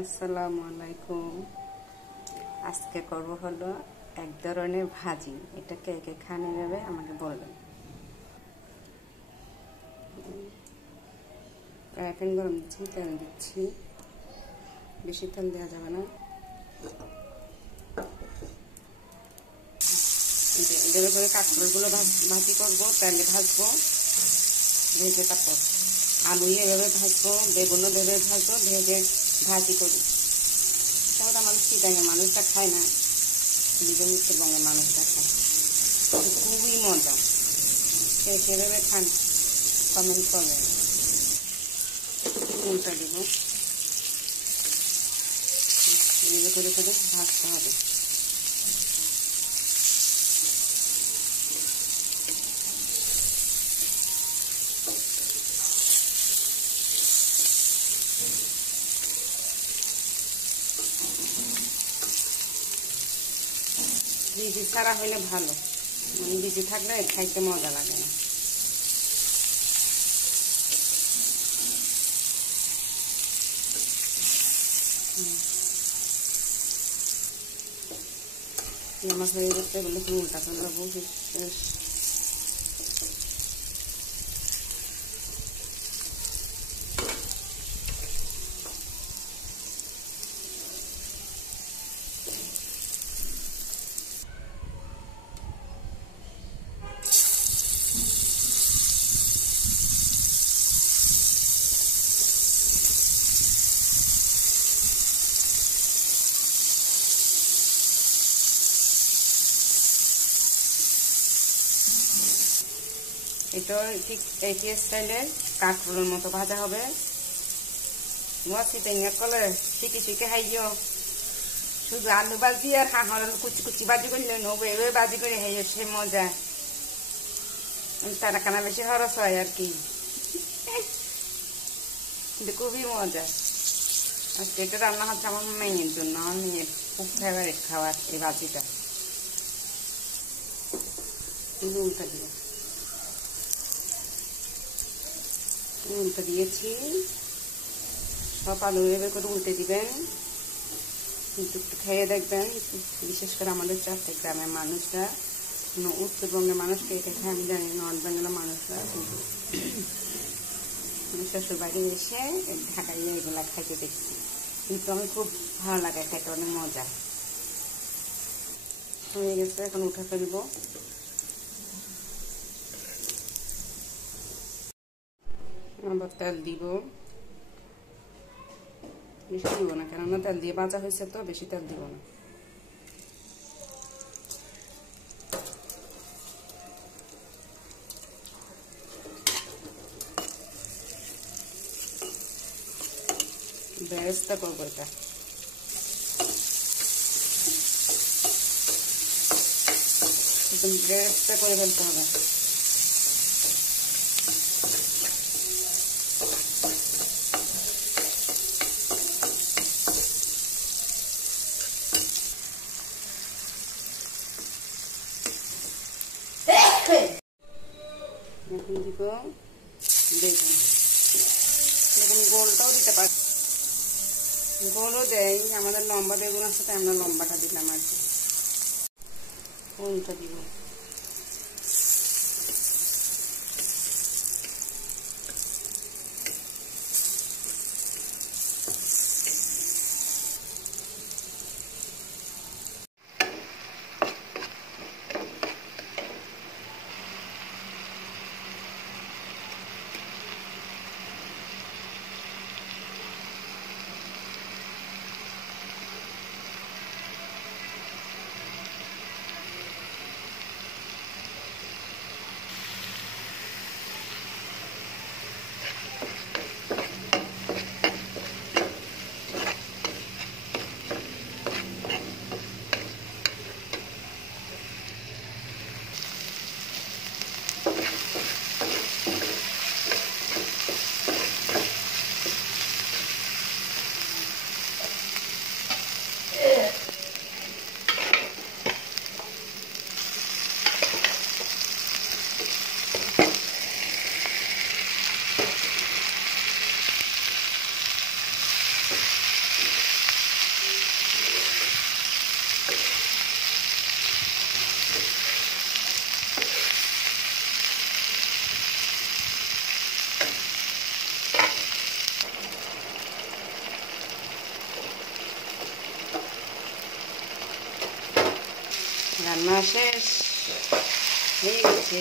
আসসালামু আলাইকুম। আজকে করব হলো এক ধরনের ভাজি। এটা কে কে খান এভাবে আমাকে বলবেন। ফ্রাই গরম দিচ্ছি, তেল দিচ্ছি, বেশি তেল দেওয়া যাবে না। এভাবে করে কাঁকরোলগুলো ভাজি করবো, তেলে ভাজবো, ভেজে তারপর আলু এভাবে ভাজবো, বেগুনও ভেবে ভাজবো, ভেজে ভাজি করি। তাহলে আমাদের চিটাঙ্গের মানুষটা খায় না, বিজয় উত্তরবঙ্গের মানুষটা খায়, খুবই মজা। সেভাবে খান, কমেন্ট করবেন। উল্টা দেবো, এভাবে করে করে ভাজতে হবে। বিজি ছাড়া হইলে ভালো, বিজি থাকলে খাইতে মজা লাগে না। আমার হয়ে গেছে বলে উল্টা করে দেবো। এটা ঠিক একই স্টাইলের কাঁকরোলের মতো ভাজা হবে। কলে শিখে শিখে হাইও, শুধু আলু ভাজি আর হাঁহর কুচি কুচি ভাজি করলে নেবো, এভাবে ভাজি করে হাইও, সে মজা। তারা কানা বেশি খরচ হয় আর কি, কিন্তু খুবই মজা। আজকে এটা রান্না হচ্ছে আমার মেয়ের জন্য, আমার মেয়ের খুব ফেভারিট খাবার এই ভাজিটা। উল্টা দিব, উল্টে দিয়েছি। সব আলু এভাবে করে উল্টে দিবেন, একটু একটু খেয়ে দেখবেন। বিশেষ করে আমাদের চট্টগ্রামের মানুষরা, উত্তরবঙ্গের মানুষকে এটা খায় আমি জানি, নর্থ বেঙ্গলের মানুষরা কিন্তু শ্বশুর বাড়ি এসে ঢাকায় এগুলা খাইতে দেখছি, কিন্তু আমি খুব ভালো লাগে, খাইতে অনেক মজা। হয়ে গেছে, এখন উঠে ফেলবো। আবার তেল দিব, বেশি দিব না, কেননা তেল দিয়ে ভাজা হয়েছে তো, বেশি তেল দিব না। বেরেস্তা করবো এটা, একদম বেরেস্তা করে ফেলতে হবে। এখন দিব বেগুন, বেগুন গোলটাও দিতে পারি, গোলও দেয়। আমাদের লম্বা বেগুন আছে, তাই আমরা লম্বাটা দিলাম আর কি। কোনটা দিব, রান্না শেষ হয়ে গেছে।